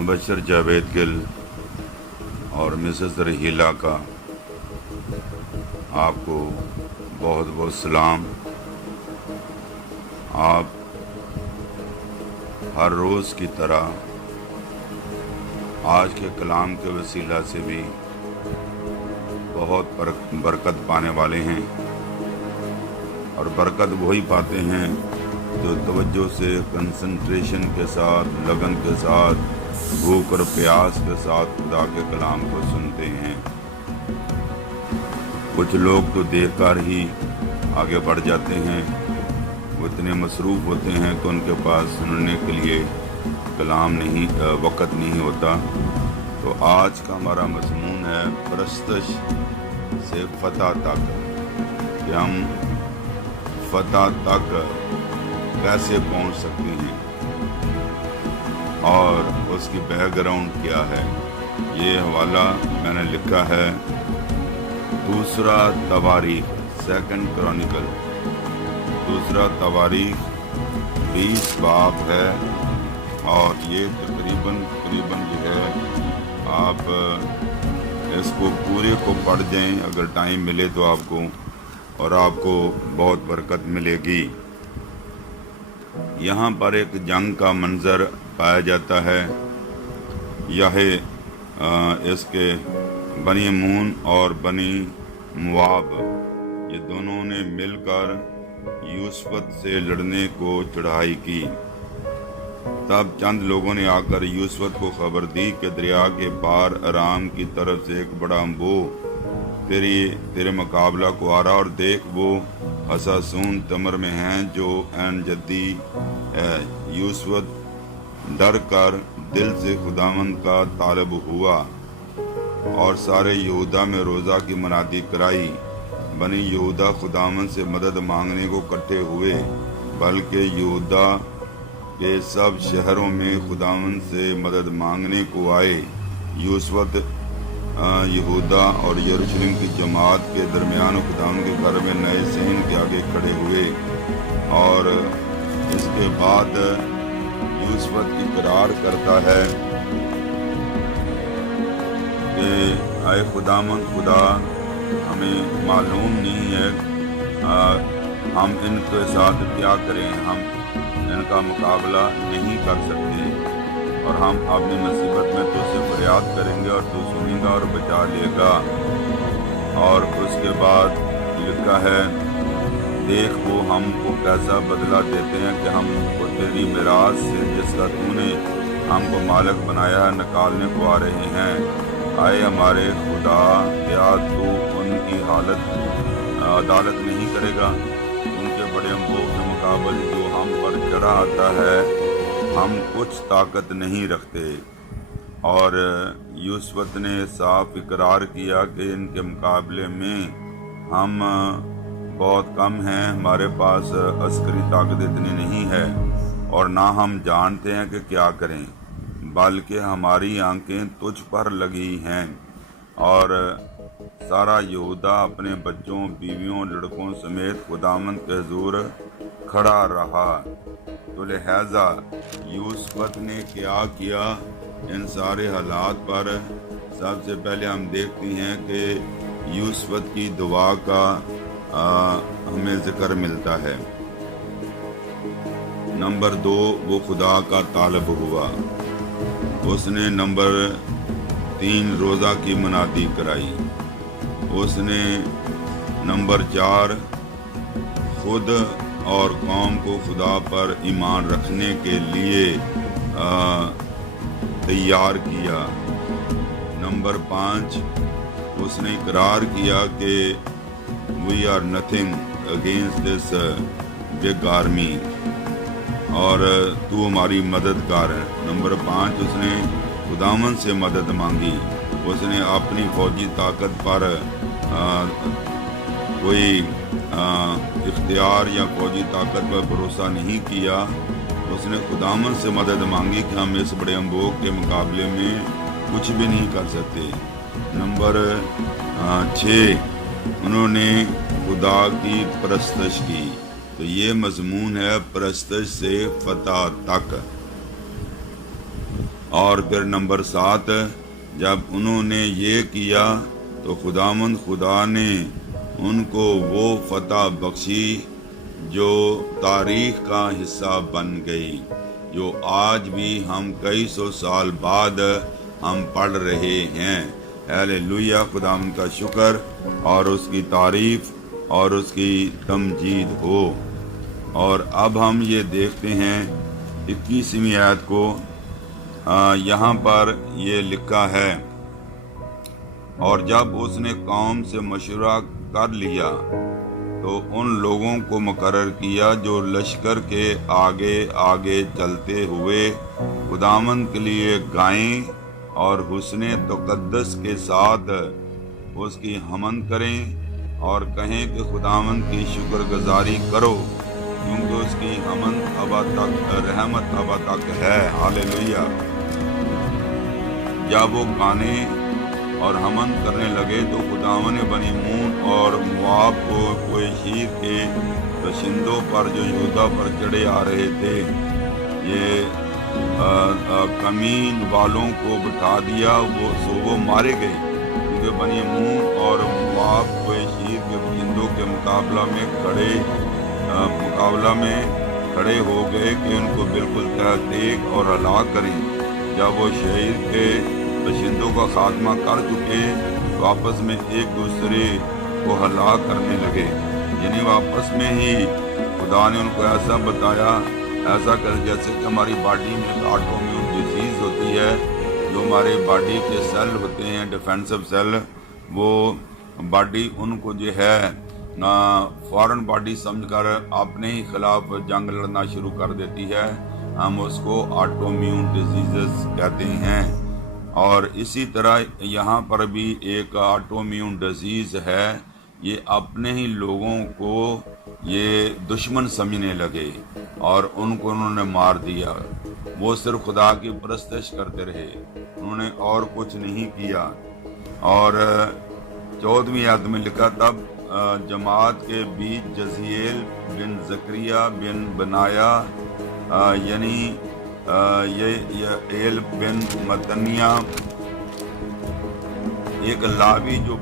مبشر جاوید گل اور مسز رحیلہ کا آپ کو بہت بہت سلام۔ آپ ہر روز کی طرح آج کے کلام کے وسیلہ سے بھی بہت برکت پانے والے ہیں، اور برکت وہی پاتے ہیں جو توجہ سے، کنسنٹریشن کے ساتھ، لگن کے ساتھ، بھوک اور پیاس کے ساتھ خدا کے کلام کو سنتے ہیں۔ کچھ لوگ تو دیکھ کر ہی آگے بڑھ جاتے ہیں، وہ اتنے مصروف ہوتے ہیں کہ ان کے پاس سننے کے لیے وقت نہیں ہوتا۔ تو آج کا ہمارا مضمون ہے پرستش سے فتح تک، کہ ہم فتح تک کیسے پہنچ سکتے ہیں اور اس کی بیک گراؤنڈ کیا ہے۔ یہ حوالہ میں نے لکھا ہے دوسرا تواریخ، سیکنڈ کرونیکل، دوسرا تواریخ 20 باب ہے، اور یہ تقریباً جو ہے آپ اس کو پورے کو پڑھ جائیں اگر ٹائم ملے تو آپ کو، اور آپ کو بہت برکت ملے گی۔ یہاں پر ایک جنگ کا منظر پایا جاتا ہے۔ اس کے بنی امون اور بنی مواب، یہ دونوں نے مل کر یوسفت سے لڑنے کو چڑھائی کی۔ تب چند لوگوں نے آ کر یوسفت کو خبر دی کہ دریا کے پار ارام کی طرف سے ایک بڑا انبو تیرے مقابلہ کو آ رہا، اور دیکھ وہ حساسون تمر میں ہیں جو عین جدی ہے۔ یوسفت ڈر کر دل سے خداوند کا طالب ہوا اور سارے یہودا میں روزہ کی منادی کرائی۔ بنی یہودا خداوند سے مدد مانگنے کو اکٹھے ہوئے، بلکہ یہودا کے سب شہروں میں خداوند سے مدد مانگنے کو آئے۔ یوسفت یہودا اور یروشلم کی جماعت کے درمیان خداوند کے گھر میں نئے صحن کے آگے کھڑے ہوئے، اور اس کے بعد یوسفت اقرار کرتا ہے کہ اے خداوند خدا، ہمیں معلوم نہیں ہے ہم ان کے ساتھ کیا کریں، ہم ان کا مقابلہ نہیں کر سکتے، اور ہم اپنی مصیبت میں تو سے فریاد کریں گے اور تو سنے گا اور بچا لے گا۔ اور اس کے بعد لکھا ہے دیکھ وہ ہم کو کیسا بدلہ دیتے ہیں کہ ہم کو تیری میراث سے جس کا تو نے ہم کو مالک بنایا ہے نکالنے کو آ رہے ہیں۔ آئے ہمارے خدا، کیا تو ان کی عدالت نہیں کرے گا؟ ان کے بڑے انبوہ کے مقابلے جو ہم پر چڑھا آتا ہے، ہم کچھ طاقت نہیں رکھتے۔ اور یوسفت نے صاف اقرار کیا کہ ان کے مقابلے میں ہم بہت کم ہیں، ہمارے پاس عسکری طاقت اتنی نہیں ہے، اور نہ ہم جانتے ہیں کہ کیا کریں، بلکہ ہماری آنکھیں تجھ پر لگی ہیں۔ اور سارا یہودا اپنے بچوں، بیویوں، لڑکوں سمیت خداوند کے حضور کھڑا رہا۔ تو لہذا یوسفت نے کیا کیا؟ ان سارے حالات پر سب سے پہلے ہم دیکھتے ہیں کہ یوسفت کی دعا کا ہمیں ذکر ملتا ہے۔ نمبر 2، وہ خدا کا طالب ہوا۔ اس نے نمبر 3 روزہ کی منادی کرائی۔ اس نے نمبر 4 خود اور قوم کو خدا پر ایمان رکھنے کے لیے تیار کیا۔ نمبر 5 اس نے اقرار کیا کہ we are nothing against this big army, اور تو ہماری مددگار ہے۔ نمبر 5 اس نے خداوند سے مدد مانگی۔ اس نے اپنی فوجی طاقت پر کوئی اختیار یا فوجی طاقت پر بھروسہ نہیں کیا۔ اس نے خداوند سے مدد مانگی کہ ہم اس بڑے انبوہ کے مقابلے میں کچھ بھی نہیں کر سکتے۔ نمبر 6 انہوں نے خدا کی پرستش کی۔ تو یہ مضمون ہے پرستش سے فتح تک۔ اور پھر نمبر 7، جب انہوں نے یہ کیا تو خداوند خدا نے ان کو وہ فتح بخشی جو تاریخ کا حصہ بن گئی، جو آج بھی ہم کئی سو سال بعد ہم پڑھ رہے ہیں۔ ہیلیلویہ، خداوند کا شکر اور اس کی تعریف اور اس کی تمجید ہو۔ اور اب ہم یہ دیکھتے ہیں 21ویں آیت کو، یہاں پر یہ لکھا ہے، اور جب اس نے قوم سے مشورہ کر لیا تو ان لوگوں کو مقرر کیا جو لشکر کے آگے آگے چلتے ہوئے خداوند کے لیے گائیں اور حسن تقدس کے ساتھ اس کی حمد کریں اور کہیں کہ خداوند کی شکر گزاری کرو، کیونکہ اس کی حمد ابد تک، رحمت ابد تک ہے۔ ہاللیلویہ۔ جب وہ گانے اور حمد کرنے لگے تو خداوند نے بنی مون اور مواب کو کوئی شیر کے باشندوں پر جو یہودا پر چڑھے آ رہے تھے، یہ کمین والوں کو بٹھا دیا، وہ مارے گئے، کیونکہ بنی مون اور مواب کوئی شیر کے باشندوں کے مقابلہ میں کھڑے ہو گئے کہ ان کو بالکل تحقیق اور ہلاک کریں۔ جب وہ شہر کے باشندوں کا خاتمہ کر چکے تو آپس میں ایک دوسرے کو ہلاک کرنے لگے، یعنی آپس میں ہی خدا نے ان کو ایسا بتایا، ایسا کر جیسے کہ ہماری باڈی میں ایک آٹومیون ڈیزیز ہوتی ہے، جو ہمارے باڈی کے سیل ہوتے ہیں ڈیفینسو سیل، وہ باڈی ان کو جو ہے فوراً باڈی سمجھ کر اپنے ہی خلاف جنگ لڑنا شروع کر دیتی ہے، ہم اس کو آٹومیون ڈیزیزز کہتے ہیں۔ اور اسی طرح یہاں پر بھی ایک آٹومیون ڈیزیز ہے، یہ اپنے ہی لوگوں کو یہ دشمن سمجھنے لگے اور ان کو انہوں نے مار دیا۔ وہ صرف خدا کی پرستش کرتے رہے، انہوں نے اور کچھ نہیں کیا۔ اور 14ویں آیت میں لکھا، تب جماعت کے بیچ جزیل بن زکریہ بن بنایا، یعنی ایل بن متنیہ، ایک لاوی جو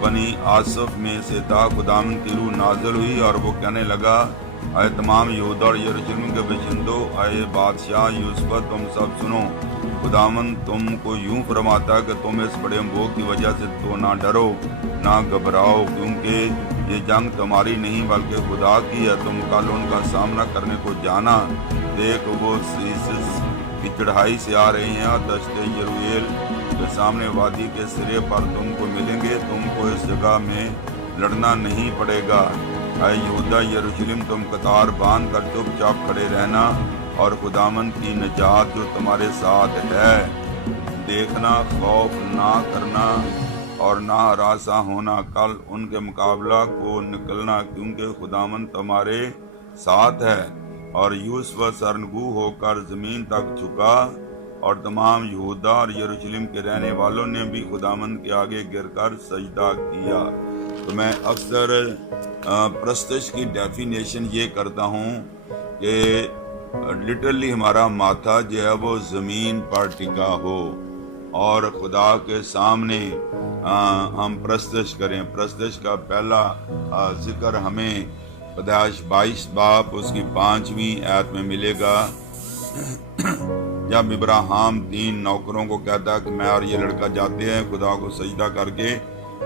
بنی آصف میں سے تھا، خداوند کی روح نازل ہوئی اور وہ کہنے لگا، اے تمام یہودا اور یروشلم کے باشندوں، اے بادشاہ یوسف، تم سب سنو، خداوند تم کو یوں فرماتا کہ تم اس بڑے امبو کی وجہ سے تو نہ ڈرو نہ گھبراؤ، کیونکہ یہ جنگ تمہاری نہیں بلکہ خدا کی ہے۔ تم کل ان کا سامنا کرنے کو جانا، دیکھ وہ سیسس کی چڑھائی سے آ رہے ہیں، دشت یرویل کے سامنے وادی کے سرے پر تم کو ملیں گے، تم کو اس جگہ میں لڑنا نہیں پڑے گا۔ اے یہودا یروشلم، تم قطار باندھ کر چپ چاپ کھڑے رہنا اور خداوند کی نجات جو تمہارے ساتھ ہے دیکھنا، خوف نہ کرنا اور نہ ہراساں ہونا، کل ان کے مقابلہ کو نکلنا، کیونکہ خداوند تمہارے ساتھ ہے۔ اور یوسف سرنگو ہو کر زمین تک جھکا، اور تمام یہودا اور یروشلم کے رہنے والوں نے بھی خداوند کے آگے گر کر سجدہ کیا۔ تو میں اکثر پرستش کی ڈیفینیشن یہ کرتا ہوں کہ لٹرلی ہمارا ماتھا جو ہے وہ زمین پر ٹکا ہو اور خدا کے سامنے ہم پرستش کریں۔ پرستش کا پہلا ذکر ہمیں پیدائش 22 باب اس کی 5ویں آیت میں ملے گا، جب ابراہیم 3 نوکروں کو کہتا کہ میں اور یہ لڑکا جاتے ہیں، خدا کو سجدہ کر کے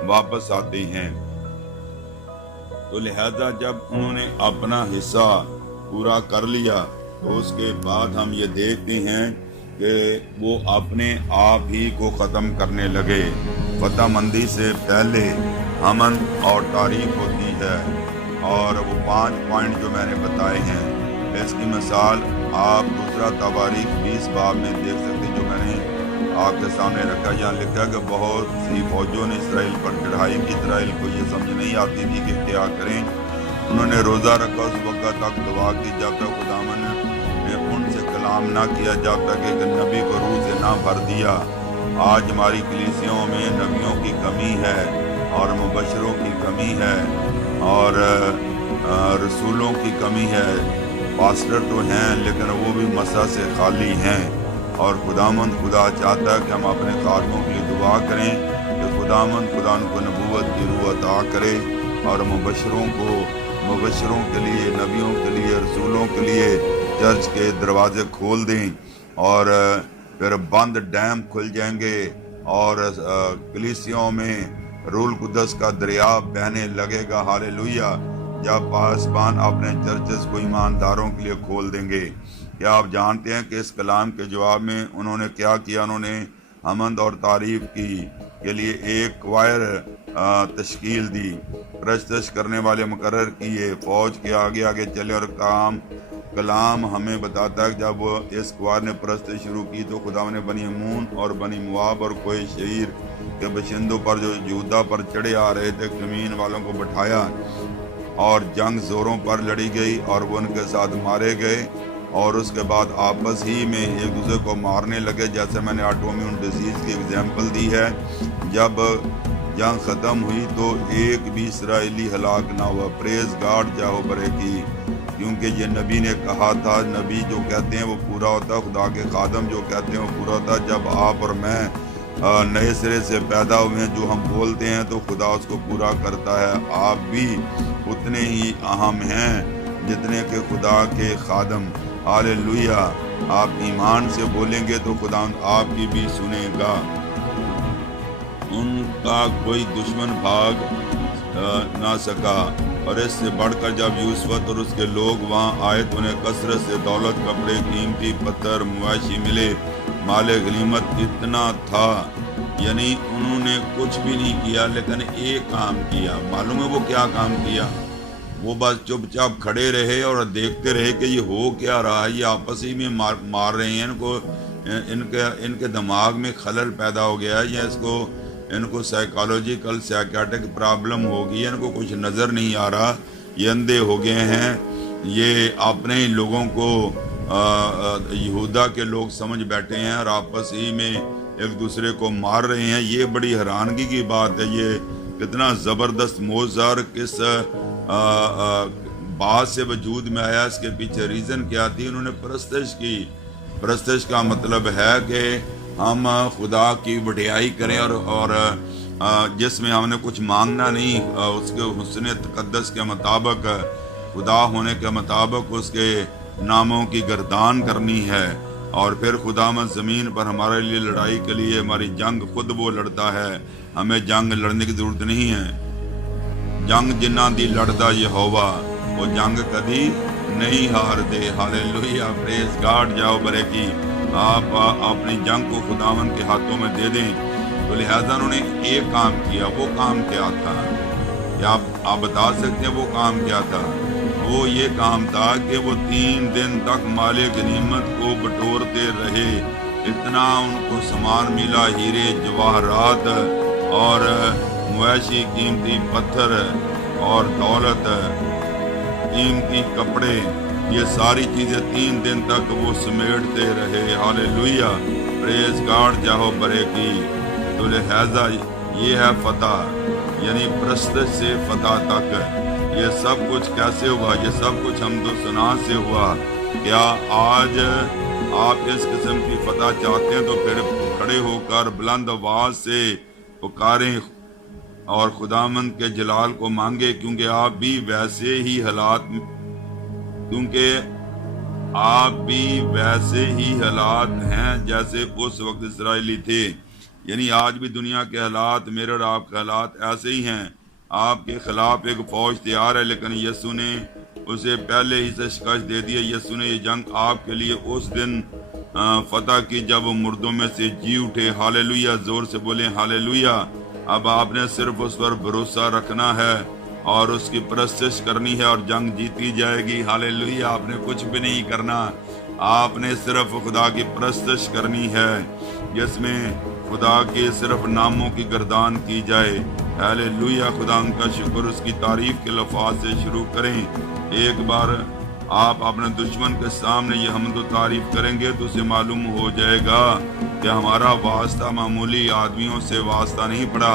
واپس آتے ہیں۔ تو لہذا جب انہوں نے اپنا حصہ پورا کر لیا تو اس کے بعد ہم یہ دیکھتے ہیں کہ وہ اپنے آپ ہی کو ختم کرنے لگے۔ فتح مندی سے پہلے امن اور تعریف ہوتی ہے، اور وہ 5 پوائنٹ جو میں نے بتائے ہیں، اس کی مثال آپ دوسرا تواریخ 20 باب میں دیکھ سکتے ہیں، جو میں نے آپ کے سامنے رکھا۔ یہاں لکھا کہ بہت سی فوجوں نے اسرائیل پر چڑھائی کی، اسرائیل کو یہ سمجھ نہیں آتی تھی کہ کیا کریں۔ انہوں نے روزہ رکھا، اس وقت تک دعا کی جب تک خداوند نے ان سے کلام نہ کیا، جب تک ایک نبی کو روح سے نہ بھر دیا۔ آج ہماری کلیسیوں میں نبیوں کی کمی ہے، اور مبشروں کی کمی ہے اور رسولوں کی کمی ہے. پاسٹر تو ہیں لیکن وہ بھی مسح سے خالی ہیں. اور خداوند خدا چاہتا ہے کہ ہم اپنے خادموں کے لیے دعا کریں کہ خداوند خدا ان کو نبوت کی روح عطا کرے اور مبشروں کے لیے، نبیوں کے لیے، رسولوں کے لیے چرچ کے دروازے کھول دیں اور پھر بند ڈیم کھل جائیں گے اور کلیسیوں میں روح القدس کا دریا بہنے لگے گا. ہالےلویا. جب پاسبان اپنے چرچز کو ایمانداروں کے لیے کھول دیں گے. کیا آپ جانتے ہیں کہ اس کلام کے جواب میں انہوں نے کیا کیا؟ انہوں نے حمد اور تعریف کی کے لیے ایک کوائر تشکیل دی، پرستش کرنے والے مقرر کیے، فوج کے آگے آگے چلے. اور کلام ہمیں بتاتا ہے کہ جب اس کوائر نے پرستش شروع کی تو خدا نے بنی امون اور بنی مواب اور کوہ شعیر کے باشندوں پر جو یہودا پر چڑھے آ رہے تھے زمین والوں کو بٹھایا اور جنگ زوروں پر لڑی گئی اور وہ ان کے ساتھ مارے گئے. اور اس کے بعد آپس ہی میں ایک دوسرے کو مارنے لگے، جیسے میں نے آٹومیون ڈیزیز کی ایگزامپل دی ہے. جب جنگ ختم ہوئی تو ایک بھی اسرائیلی ہلاک نہ ہوا. پریز گاڈ جاہو برے کی، کیونکہ یہ نبی نے کہا تھا. نبی جو کہتے ہیں وہ پورا ہوتا، خدا کے خادم جو کہتے ہیں وہ پورا ہوتا. جب آپ اور میں نئے سرے سے پیدا ہوئے ہیں، جو ہم بولتے ہیں تو خدا اس کو پورا کرتا ہے. آپ بھی اتنے ہی اہم ہیں جتنے کہ خدا کے خادم. ہالےلویا. آپ ایمان سے بولیں گے تو خدا آپ کی بھی سنے گا. ان کا کوئی دشمن بھاگ نہ سکا. اور اس سے بڑھ کر جب یوسف اور اس کے لوگ وہاں آئے تو انہیں کثرت سے دولت، کپڑے، قیمتی پتھر، مویشی ملے. مال غنیمت اتنا تھا، یعنی انہوں نے کچھ بھی نہیں کیا لیکن ایک کام کیا. معلوم ہے وہ کیا کام کیا؟ وہ بس چپ چاپ کھڑے رہے اور دیکھتے رہے کہ یہ ہو کیا رہا ہے. یہ آپس ہی میں مار رہے ہیں. ان کے دماغ میں خلل پیدا ہو گیا ہے، یا ان کو سائیکالوجیکل سائیکیٹرک پرابلم ہوگی. ان کو کچھ نظر نہیں آ رہا، یہ اندھے ہو گئے ہیں. یہ اپنے ہی لوگوں کو یہودا کے لوگ سمجھ بیٹھے ہیں اور آپس ہی میں ایک دوسرے کو مار رہے ہیں. یہ بڑی حیرانگی کی بات ہے. یہ کتنا زبردست موضوع کس بات سے وجود میں آیا، اس کے پیچھے ریزن کیا تھی؟ انہوں نے پرستش کی. پرستش کا مطلب ہے کہ ہم خدا کی وڈیائی کریں اور جس میں ہم نے کچھ مانگنا نہیں، اس کے حسن تقدس کے مطابق، خدا ہونے کے مطابق اس کے ناموں کی گردان کرنی ہے. اور پھر خداوند زمین پر ہمارے لیے لڑائی کے لیے ہماری جنگ خود وہ لڑتا ہے. ہمیں جنگ لڑنے کی ضرورت نہیں ہے. جنگ جنہ دی لڑدا یہوہ، وہ جنگ کدی نہیں ہار دے. ہالےلویا. پریز گاڈ جاؤ برے کی. آپ اپنی جنگ کو خداوند کے ہاتھوں میں دے دیں. تو لہٰذا انہوں نے ایک کام کیا. وہ کام کیا تھا؟ کیا آپ بتا سکتے ہیں وہ کام کیا تھا؟ وہ یہ کام تھا کہ وہ 3 دن تک مال غنیمت کو بٹورتے رہے. اتنا ان کو سامان ملا، ہیرے جواہرات اور مویشی، قیمتی پتھر اور دولت، قیمتی کپڑے، یہ ساری چیزیں 3 دن تک وہ سمیٹتے رہے. ہالےلویا. پریز گاڈ جاہو برے کی. تو لہذا یہ ہے فتح، یعنی پرستش سے فتح تک. یہ سب کچھ کیسے ہوا؟ یہ سب کچھ حمد و ثنا سے ہوا. کیا آج آپ اس قسم کی فتح چاہتے ہیں تو پھر کھڑے ہو کر بلند آواز سے پکاریں اور خداوند کے جلال کو مانگے، کیونکہ آپ بھی ویسے ہی حالات ہیں جیسے اس وقت اسرائیلی تھے. یعنی آج بھی دنیا کے حالات، میرے اور آپ کے حالات ایسے ہی ہیں. آپ کے خلاف ایک فوج تیار ہے، لیکن یسوع نے اسے پہلے ہی سے شکست دے دی. یسوع نے یہ جنگ آپ کے لیے اس دن فتح کی جب وہ مردوں میں سے جی اٹھے. ہالےلویا. زور سے بولیں ہالےلویا. اب آپ نے صرف اس پر بھروسہ رکھنا ہے اور اس کی پرستش کرنی ہے اور جنگ جیتی جائے گی. ہالےلویا. آپ نے کچھ بھی نہیں کرنا، آپ نے صرف خدا کی پرستش کرنی ہے، جس میں خدا کے صرف ناموں کی گردان کی جائے. ہالےلویا. خدا ان کا شکر، اس کی تعریف کے لفظ سے شروع کریں. ایک بار آپ اپنے دشمن کے سامنے یہ حمد و تعریف کریں گے تو اسے معلوم ہو جائے گا کہ ہمارا واسطہ معمولی آدمیوں سے واسطہ نہیں پڑا.